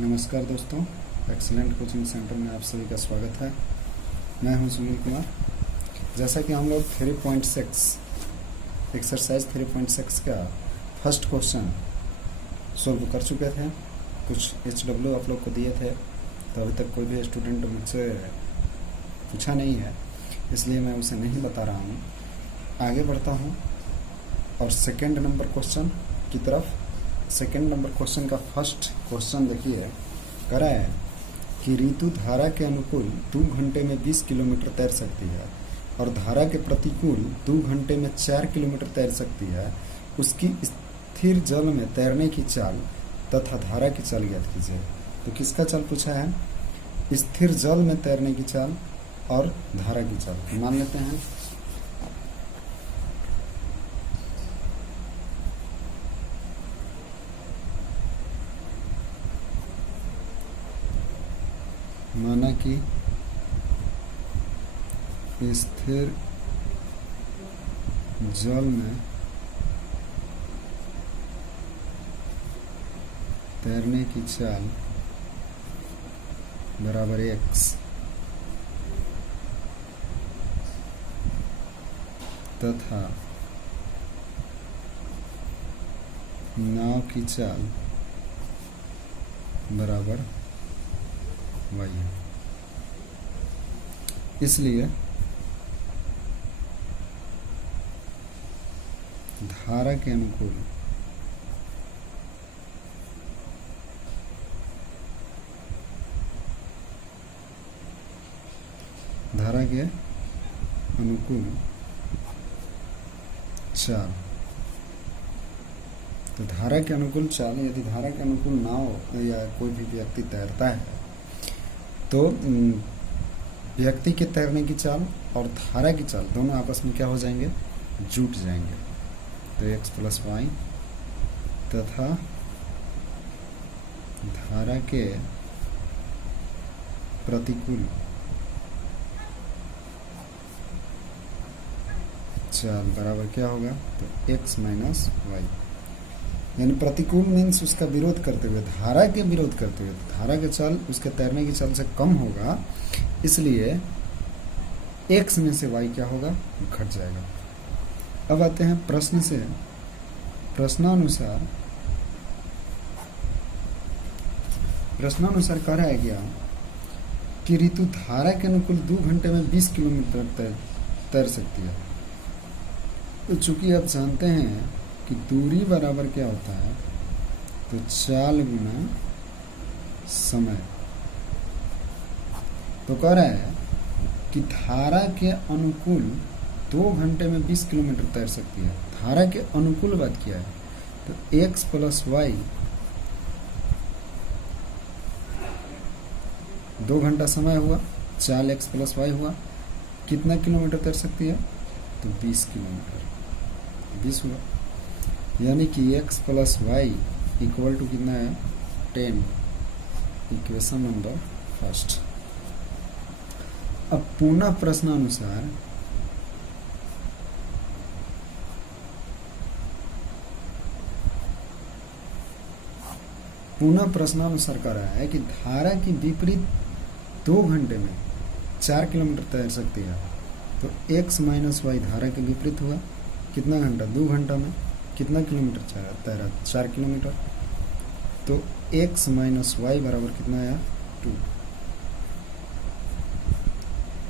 नमस्कार दोस्तों, excellent coaching centre में आप सभी का स्वागत है। मैं हूं सुनील कुमार। जैसा कि हम लोग 3.6 एक्सरसाइज 3.6 का फर्स्ट क्वेश्चन सॉल्व कर चुके थे। कुछ HW आप लोग को दिए थे, तो अभी तक कोई भी स्टूडेंट मुझसे पूछा नहीं है, इसलिए मैं उसे नहीं बता रहा हूँ। आगे बढ़ता हूँ और सेकेंड नंबर क्वेश्चन की तरफ। सेकेंड नंबर क्वेश्चन का फर्स्ट क्वेश्चन देखिए, कह रहा है कि ऋतु धारा के अनुकूल 2 घंटे में 20 किलोमीटर तैर सकती है और धारा के प्रतिकूल 2 घंटे में 4 किलोमीटर तैर सकती है। उसकी स्थिर जल में तैरने की चाल तथा धारा की चाल ज्ञात कीजिए। तो किसका चाल पूछा है? स्थिर जल में तैरने की चाल और धारा की चाल। मान लेते हैं माना कि स्थिर जल में तैरने की चाल बराबर x तथा नाव की चाल बराबर y है। इसलिए धारा के अनुकूल चाल, तो धारा के अनुकूल चाल, यदि धारा के अनुकूल नाव या कोई भी व्यक्ति तैरता है तो व्यक्ति के तैरने की चाल और धारा की चाल दोनों आपस में क्या हो जाएंगे? जुट जाएंगे। तो x + y तथा धारा के प्रतिकूल चाल बराबर क्या होगा? तो x - y, यानी प्रतिकूल मीन्स उसका विरोध करते हुए, धारा के विरोध करते हुए, धारा के चाल उसके तैरने की चाल से कम होगा, इसलिए x में से y क्या होगा? घट जाएगा। अब आते हैं प्रश्न से। प्रश्नानुसार कह रहा है क्या कि ऋतु धारा के अनुकूल 2 घंटे में 20 किलोमीटर तैर सकती है। तो चूंकि आप जानते हैं कि दूरी बराबर क्या होता है, तो चाल गुना समय। तो कह रहा है कि धारा के अनुकूल 2 घंटे में 20 किलोमीटर तैर सकती है। धारा के अनुकूल बात किया है, तो x + y 2 घंटा समय हुआ, चाल x + y हुआ, कितना किलोमीटर तैर सकती है? तो 20 किलोमीटर, 20 हुआ। यानी कि x + y इक्वल टू कितना है? 10। Equation number first. अब पुनः प्रश्नानुसार कह रहा है कि धारा की विपरीत 2 घंटे में 4 किलोमीटर तैर सकती है। तो x - y धारा के विपरीत हुआ, कितना घंटा? 2 घंटा में कितना किलोमीटर तैरा? 4 किलोमीटर। तो x - y बराबर कितना आया? 2।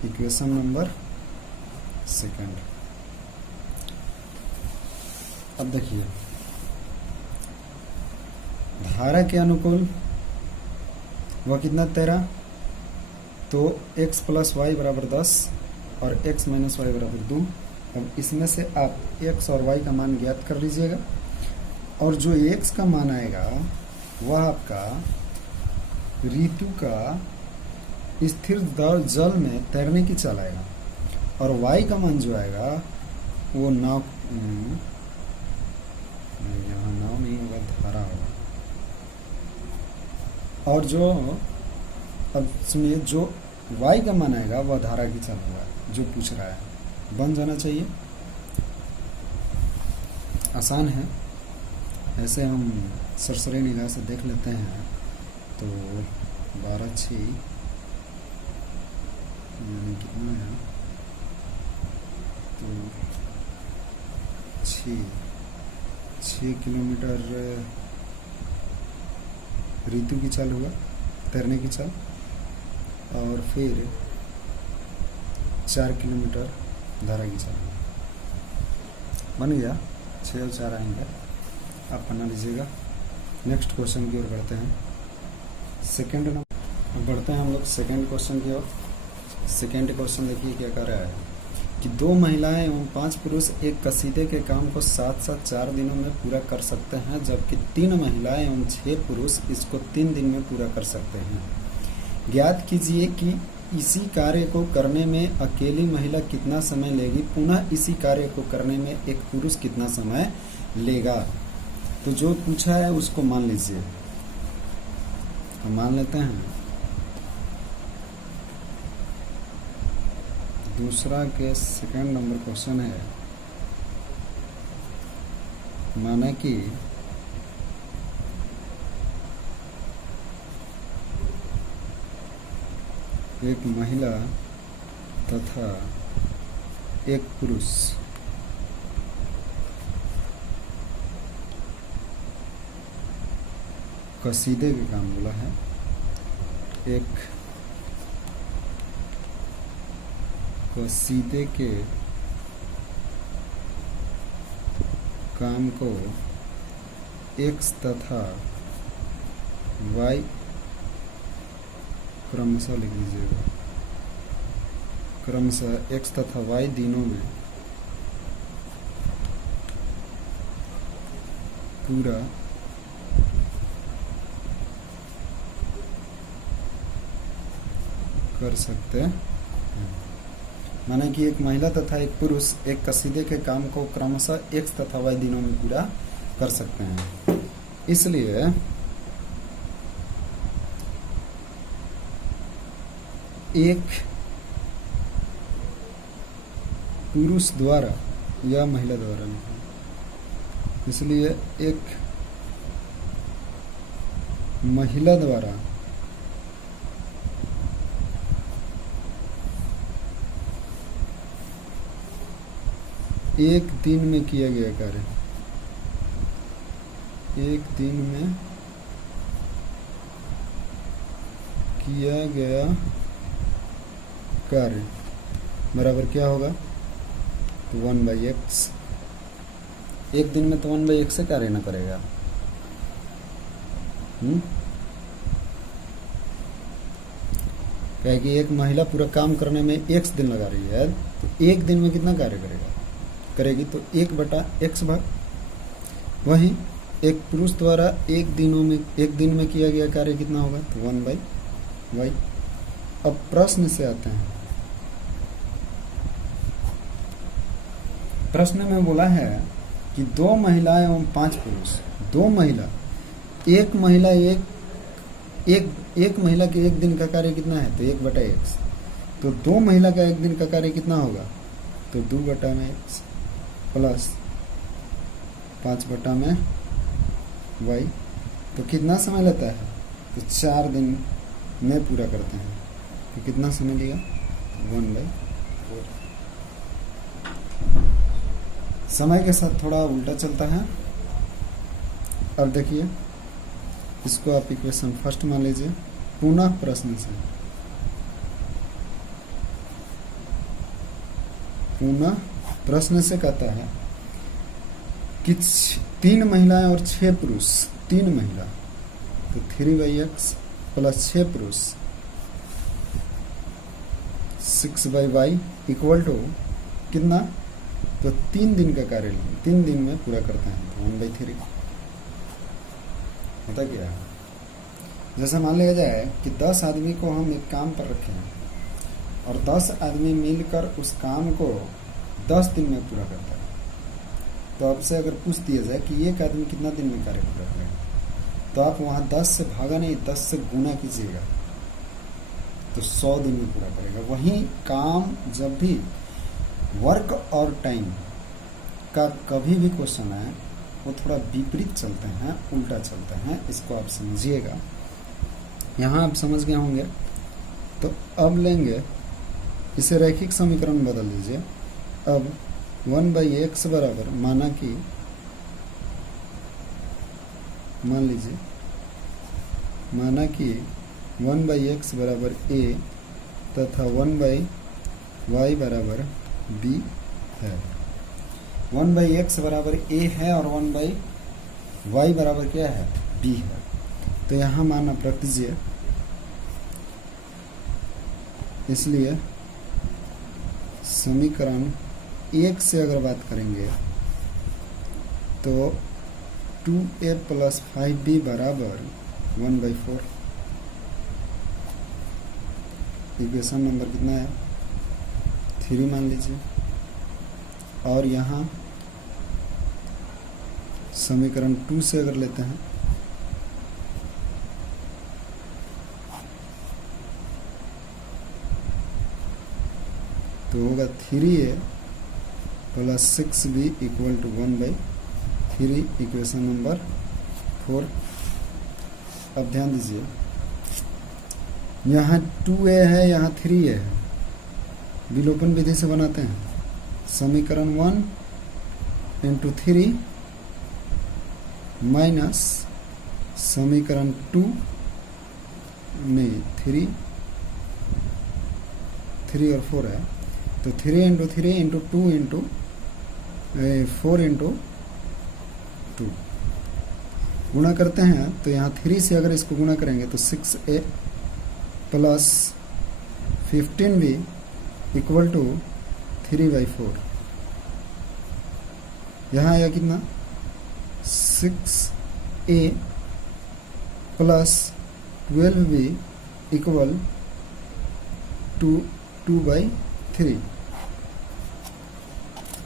Equation number second. अब देखिए, धारा के अनुकूल वह कितना तैरा? तो x + y बराबर 10 और x - y बराबर 2। अब इसमें से आप x और y का मान ज्ञात कर लीजिएगा, और जो x का मान आएगा वह आपका ऋतु का स्थिर जल में तैरने की चाल आएगा, और y का मान जो आएगा वो नाव, यहाँ नाव नहीं होगा, धारा होगा। और जो, अब सुनिए, जो y का मान आएगा वह धारा की चाल होगा जो पूछ रहा है। बन जाना चाहिए, आसान है। ऐसे हम सरसरी निगाह से देख लेते हैं तो 12/6 यानी कितना है, तो 6 किलोमीटर ऋतु की चाल हुआ, तैरने की चाल, और फिर 4 किलोमीटर धारा की चाल बन गया। 6 और 4 आएंगे, आप बना लीजिएगा। नेक्स्ट क्वेश्चन की ओर बढ़ते हैं। सेकेंड नंबर, अब बढ़ते हैं हम लोग सेकेंड क्वेश्चन की ओर। सेकेंड क्वेश्चन देखिए क्या कह रहा है कि 2 महिलाएं एवं 5 पुरुष एक कसीदे के काम को साथ साथ 4 दिनों में पूरा कर सकते हैं, जबकि 3 महिलाएं एवं 6 पुरुष इसको 3 दिन में पूरा कर सकते हैं। ज्ञात कीजिए कि इसी कार्य को करने में अकेली महिला कितना समय लेगी, पुनः इसी कार्य को करने में एक पुरुष कितना समय लेगा। तो जो पूछा है उसको मान लीजिए, हम मान लेते हैं। दूसरा के सेकंड नंबर क्वेश्चन है, माने कि एक महिला तथा एक पुरुष कसीदे के काम बोला है। एक कसीदे के काम को एक्स तथा वाई क्रमशः लिख लीजिएगा, क्रमशः एक्स तथा वाई दिनों में पूरा कर सकते हैं। माने कि एक महिला तथा एक पुरुष एक कसीदे के काम को क्रमशः एक्स तथा वाई दिनों में पूरा कर सकते हैं। इसलिए एक पुरुष द्वारा या महिला द्वारा नहीं, इसलिए एक महिला द्वारा एक दिन में किया गया कार्य, एक दिन में किया गया कार्य बराबर क्या होगा, तो 1/x। एक दिन में तो 1/x से कार्य ना करेगा। क्या कि एक महिला पूरा काम करने में x दिन लगा रही है, तो एक दिन में कितना कार्य करेगी, तो 1/x भाग। वहीं एक पुरुष द्वारा एक दिन में किया गया कार्य कितना होगा, तो 1/y। अब प्रश्न से आते हैं। प्रश्न में बोला है कि 2 महिलाएं एवं 5 पुरुष, 2 महिला, एक महिला के एक दिन का कार्य कितना है, तो 1/x। तो 2 महिला का एक दिन का कार्य कितना होगा, तो 2/x प्लस 5/y। तो कितना समय लेता है, तो 4 दिन में पूरा करते हैं। तो कितना समय लिया, 1/4। समय के साथ थोड़ा उल्टा चलता है। अब देखिए, इसको आप इक्वेशन फर्स्ट मान लीजिए। पुनः प्रश्न से, पुनः प्रश्न से कहता है कि 3 महिलाएं और 6 पुरुष, 3 महिला तो 3/x प्लस 6 पुरुष 6/y इक्वल टू कितना, तो 3 दिन का कार्य 3 दिन में पूरा करते हैं, तो 1/3 होता क्या है। जैसे मान लिया जाए कि 10 आदमी को हम एक काम पर रखे हैं और 10 आदमी मिलकर उस काम को 10 दिन में पूरा करता है। तो आपसे अगर पूछ दिया जाए कि एक आदमी कितना दिन में कार्य पूरा करेगा, तो आप वहाँ 10 से भागा नहीं, 10 से गुना कीजिएगा, तो 100 दिन में पूरा करेगा। वहीं काम जब भी वर्क और टाइम का कभी भी क्वेश्चन है, वो थोड़ा विपरीत चलते हैं, उल्टा चलते हैं, इसको आप समझिएगा। यहाँ आप समझ गए होंगे। तो अब लेंगे इसे रैखिक समीकरण में बदल दीजिए। अब 1/x बराबर मान लीजिए 1/x बराबर a तथा 1/y बराबर b है। 1/x बराबर a है और 1/y बराबर क्या है, b है। तो यहाँ मान आप रख दीजिए। इसलिए समीकरण 1 से अगर बात करेंगे तो 2a + 5b बराबर 1/4। इक्वेशन नंबर कितना है, 3 मान लीजिए। और यहाँ समीकरण 2 से अगर लेते हैं तो होगा 3a + 6b = 1/3, इक्वेशन नंबर 4। अब ध्यान दीजिए, यहाँ 2a है, यहाँ 3a है। विलोपन विधि से बनाते हैं। समीकरण 1 × 3 माइनस समीकरण 2 नहीं 3 और 4 है। तो 3 × 3 × 2 × 4 × 2 गुणा करते हैं। तो यहाँ 3 से अगर इसको गुणा करेंगे तो 6a + 15b = 3/4। यहाँ आया कितना, 6a + 12b = 2/3।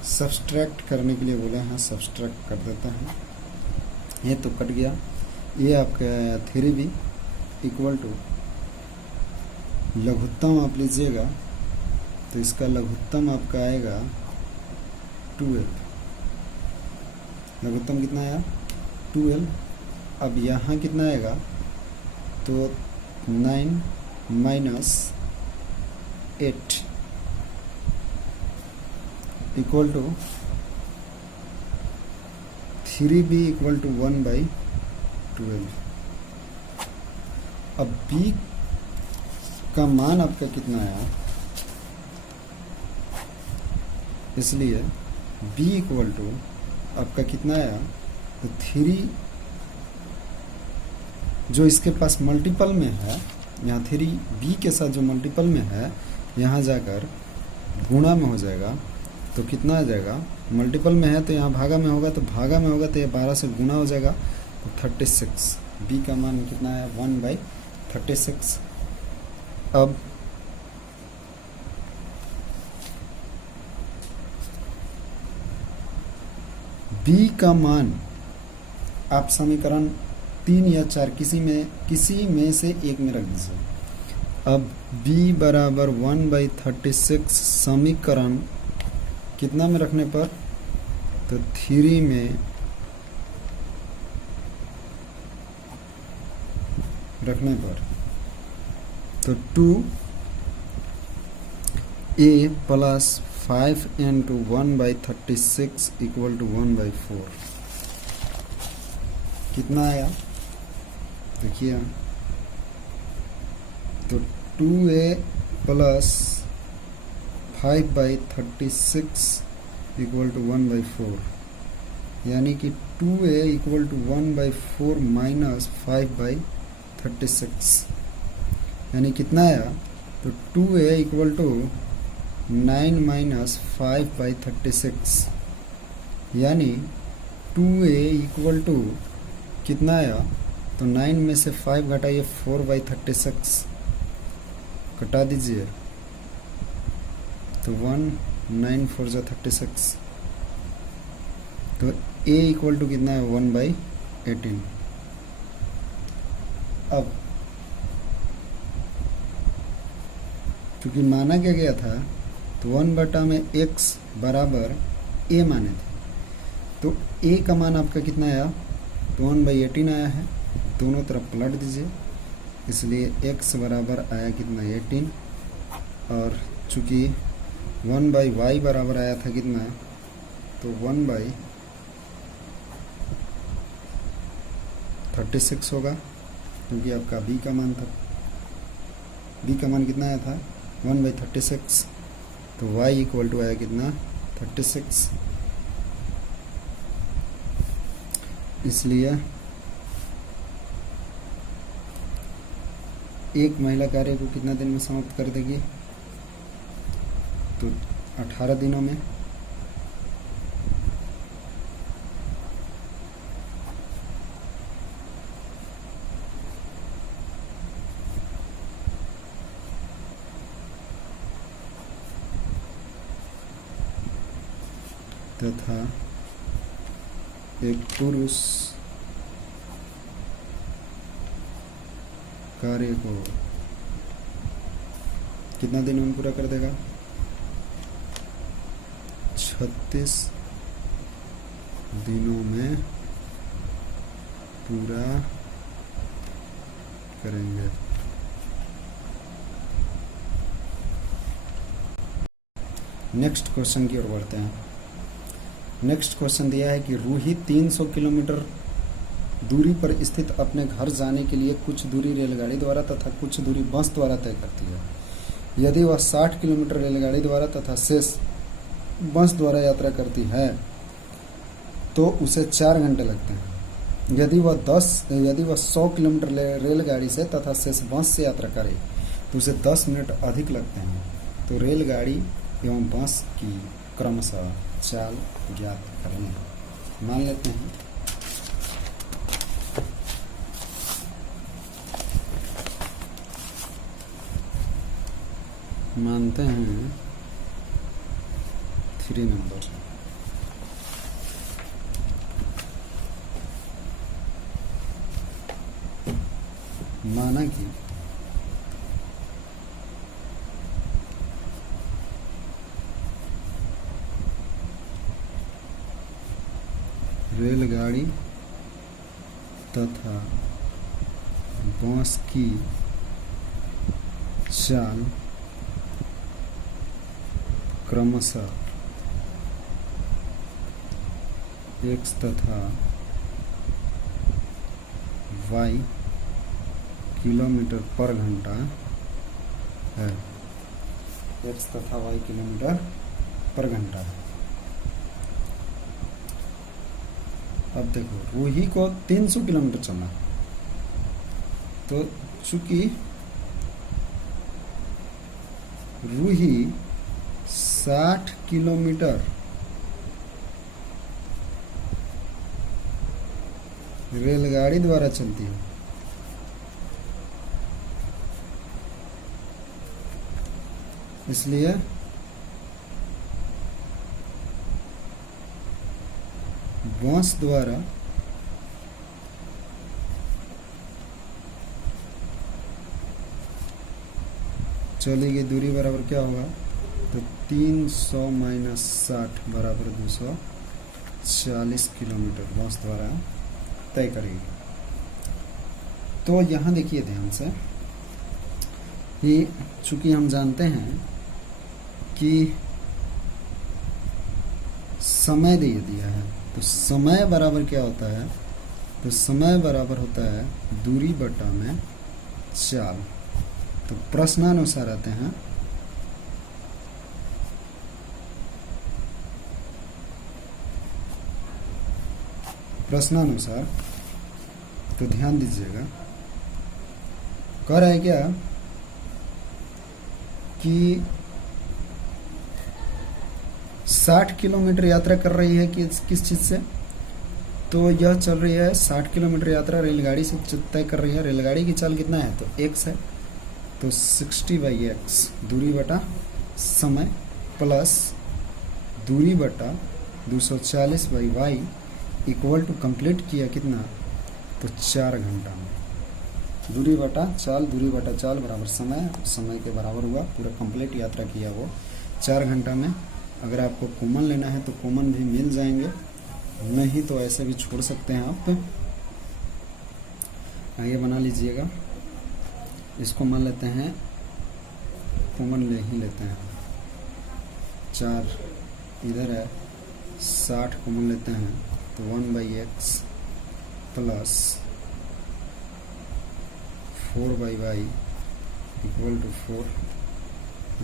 सब्सट्रैक्ट करने के लिए बोले हैं, सब्सट्रैक्ट कर देता है। ये तो कट गया। ये आपका 3b = लघुत्तम आप लीजिएगा तो इसका लघुत्तम आपका आएगा 12। लघुत्तम कितना आया, 12। अब यहाँ कितना आएगा, तो 9 - 8 = 3b = 1/12। अब b का मान आपका कितना आया, इसलिए b = आपका कितना आया, तो 3 जो इसके पास मल्टीपल में है, यहाँ 3b के साथ जो मल्टीपल में है यहाँ जाकर गुणा में हो जाएगा। तो कितना आ जाएगा, मल्टीपल में है तो यहाँ भागा में होगा, तो भागा में होगा तो ये 12 से गुणा हो जाएगा, तो 36। b का मान कितना है, 1/36। अब b का मान आप समीकरण 3 या 4 किसी में से एक में रख दीजिए। अब b बराबर 1/36 समीकरण कितना में रखने पर, तो 3 में रखने पर, तो 2a + 5 × 1/36 = 1/4। कितना आया देखिए, तो 2a + 5/36 = 1/4, यानी कि 2a = 1/4 - 5/36, यानी कितना आया, तो 2a = 9 - 5/36, यानी 2a = कितना आया, तो 9 में से 5 घटाइए, 4/36 कटा दीजिए, तो 1 9 4 = 36। तो a = कितना है, 1/18। अब क्योंकि माना क्या गया था, तो 1/x बराबर a माने थे, तो a का मान आपका कितना आया, तो 1/18 आया है। दोनों तरफ पलट दीजिए, इसलिए x बराबर आया कितना 18, और चूंकि 1/y बराबर आया था कितना, तो 1/36 होगा, क्योंकि आपका b का मान था, b का मान कितना आया था 1/36, तो y इक्वल टू आया कितना 36। इसलिए एक महिला कार्य को कितना दिन में समाप्त कर देगी, तो 18 दिनों में। तथा एक पुरुष कार्य को कितना दिन में पूरा कर देगा, 36 दिनों में पूरा करेंगे। नेक्स्ट क्वेश्चन की ओर बढ़ते हैं। नेक्स्ट क्वेश्चन दिया है कि रूही 300 किलोमीटर दूरी पर स्थित अपने घर जाने के लिए कुछ दूरी रेलगाड़ी द्वारा तथा कुछ दूरी बस द्वारा तय करती है। यदि वह 60 किलोमीटर रेलगाड़ी द्वारा तथा शेष बस द्वारा यात्रा करती है तो उसे 4 घंटे लगते हैं। यदि वह 100 किलोमीटर रेलगाड़ी से तथा शेष बस से यात्रा करे तो उसे 10 मिनट अधिक लगते हैं। तो रेलगाड़ी एवं बस की क्रमशः चाल ज्ञात करें। मान लेते हैं मानते हैं 3 नंबर माना कि रेलगाड़ी तथा बस की चाल क्रमशः x तथा y किलोमीटर पर घंटा है। x तथा y किलोमीटर पर घंटा है। अब देखो रूही को 300 किलोमीटर चलना, तो चूंकि रूही 60 किलोमीटर रेलगाड़ी द्वारा चलती है, इसलिए बस द्वारा चली गई दूरी बराबर क्या होगा, तो 300 माइनस 60 बराबर 240 किलोमीटर बस द्वारा तय करेगी। तो यहाँ देखिए ध्यान से कि चूंकि हम जानते हैं कि समय दे दिया है, तो समय बराबर क्या होता है, तो समय बराबर होता है दूरी बटा में चाल। तो प्रश्नानुसार आते हैं, प्रश्नानुसार तो ध्यान दीजिएगा, कह रहा है क्या कि 60 किलोमीटर यात्रा कर रही है किस चीज़ से, तो यह चल रही है 60 किलोमीटर यात्रा रेलगाड़ी से तय कर रही है। रेलगाड़ी की चाल कितना है, तो x है, तो 60/x दूरी बटा समय प्लस दूरी बटा 240/y इक्वल टू कंप्लीट किया कितना, तो 4 घंटा में। दूरी बटा चाल, दूरी बटा चाल बराबर समय, समय के बराबर हुआ, पूरा कंप्लीट यात्रा किया वो 4 घंटा में। अगर आपको कॉमन लेना है तो कॉमन भी मिल जाएंगे, नहीं तो ऐसे भी छोड़ सकते हैं आप। आगे बना लीजिएगा इसको मान लेते हैं कॉमन ले ही लेते हैं, 4 इधर है, 60 कॉमन लेते हैं तो 1/x plus 4/y equal to 4,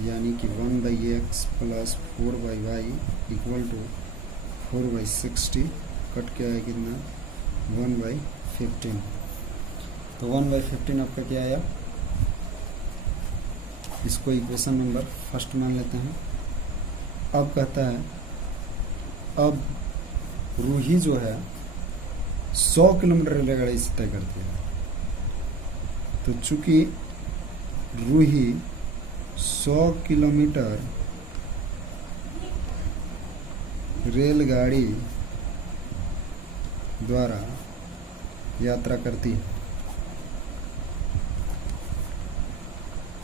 यानी कि 1/x plus 4/y equal to 4/60, cut के आया कितना 1/15। तो 1/15 आपका क्या आया, इसको इक्वेशन नंबर फर्स्ट मान लेते हैं। अब कहता है अब रूही जो है 100 किलोमीटर रेलगाड़ी से तय करती है, तो चूंकि रूही 100 किलोमीटर रेलगाड़ी द्वारा यात्रा करती है,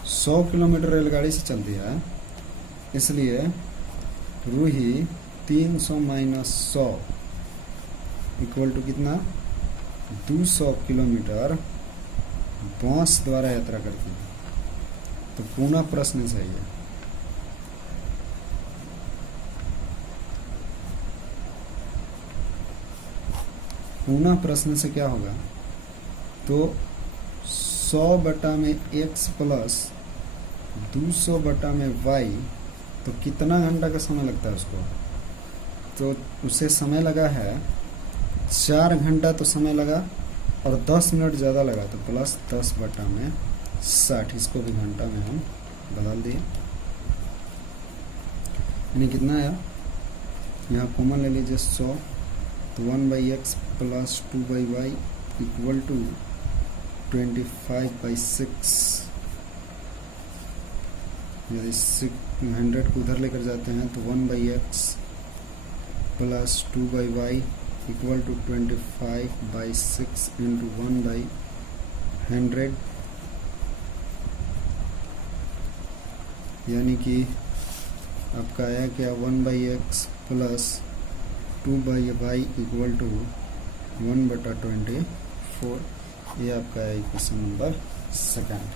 100 किलोमीटर रेलगाड़ी से चलती है, इसलिए रूही 300 माइनस 100 इक्वल टू कितना 200 किलोमीटर बस द्वारा यात्रा करती है। तो पुनः प्रश्न सही है। पुनः प्रश्न से क्या होगा, तो 100 बटा में x प्लस 200 बटा में y, तो कितना घंटा का समय लगता है उसको, तो उसे समय लगा है 4 घंटा, तो समय लगा और 10 मिनट ज़्यादा लगा, तो प्लस 10 बटा में 60, इसको भी घंटा में हम बदल दिए, यानी कितना आया, यहाँ कॉमन ले लीजिए 100, तो 1/x plus 2/y equal to 25/6। यदि 100 को उधर लेकर जाते हैं तो 1/x plus 2/y equal to 25/6 into 1/100, यानी कि आपका आया क्या 1/x plus 2/y equal to 1/24। ये आपका है इक्वेशन नंबर सेकंड।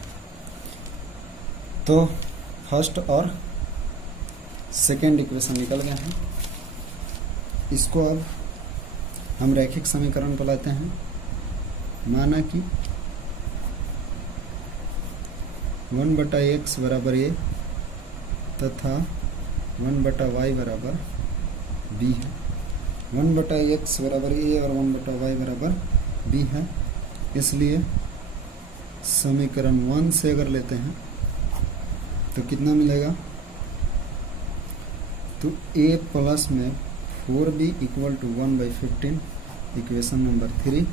तो फर्स्ट और सेकंड इक्वेशन निकल गए हैं। इसको अब हम रैखिक समीकरण पर लाते हैं। माना कि 1/x बराबर a तथा 1/y बराबर b है। 1/x बराबर a और 1/y बराबर b है, इसलिए समीकरण 1 से अगर लेते हैं तो कितना मिलेगा, तो a प्लस में 4b equal to 1/15 equation number 3,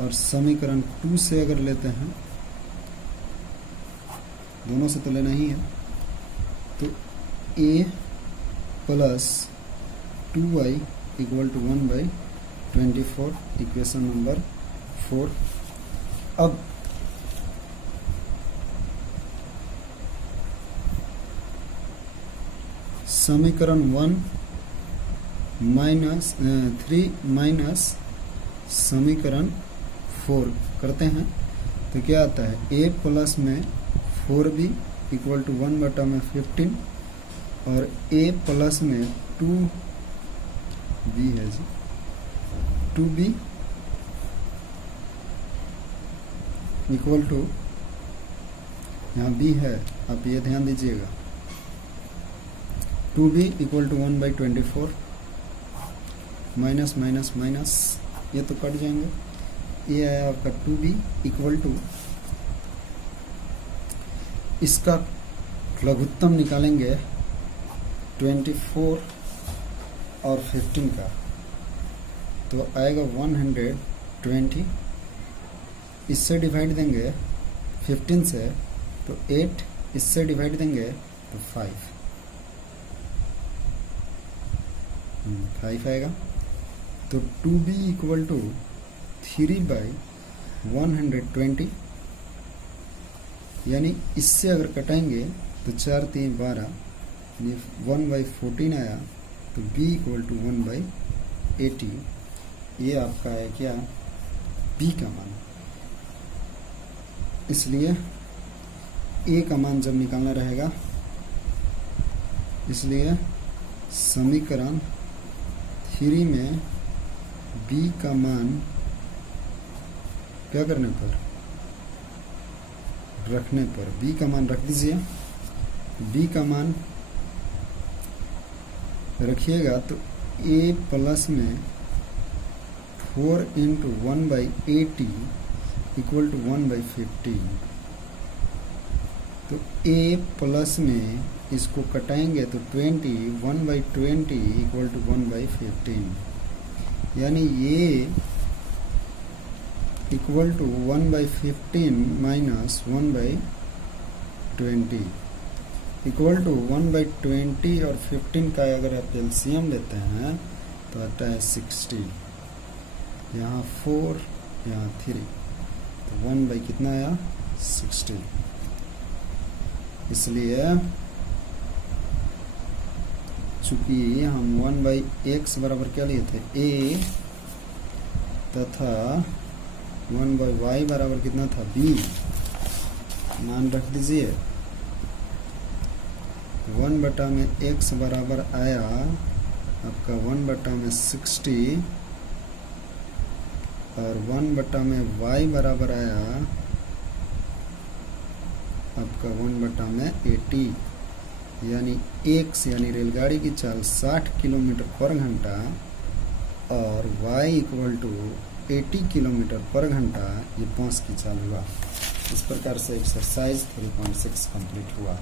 और समीकरण 2 से अगर लेते हैं, दोनों से तो लेना ही है, तो a plus 2y equal to 1/24 equation number 4। अब समीकरण 3 माइनस समीकरण 4 करते हैं तो क्या आता है, a प्लस में 4b इक्वल टू 1/15 और a प्लस में 2b है जी, 2b इक्वल टू, यहाँ b है, आप ये ध्यान दीजिएगा, 2b equal to 1/24 minus minus minus, ये तो कट जाएंगे, ये आया आपका 2b इक्वल टू, इसका लघुत्तम निकालेंगे 24 और 15 का, तो आएगा 120, इससे डिवाइड देंगे 15 से तो 8, इससे डिवाइड देंगे तो 5 आएगा। तो 2b इक्वल टू 3/120, यानी इससे अगर कटाएंगे तो 4 3 12, 1/14 आया, तो b इक्वल टू 1/80। ये आपका है क्या, b का मान। इसलिए ए का मान जब निकालना रहेगा, इसलिए समीकरण 3 में बी का मान क्या करने पर, रखने पर, बी का मान रख दीजिए। बी का मान रखिएगा तो ए प्लस में 4 इंटू 1/80 इक्वल टू 1/15। तो ए प्लस में इसको कटाएंगे तो 20, 1/20 इक्वल टू 1/15, यानी ये equal to 1/15 minus 1/20 equal to 1/20 और 15 का अगर आप एलसीएम लेते हैं तो आता है 60। यहाँ 4, यहाँ 3, तो 1 कितना आया 60। इसलिए चूंकि हम 1/x बराबर क्या लिए थे a, तथा 1/y बराबर कितना था b, मान रख दीजिए। 1/x बराबर आया आपका 1/60 और 1/y बराबर आया आपका 1/80, यानी x यानी रेलगाड़ी की चाल 60 किलोमीटर पर घंटा और y इक्वल टू 80 किलोमीटर पर घंटा, ये बस की चाल हुआ। इस प्रकार से एक्सरसाइज 3.6 कंप्लीट हुआ।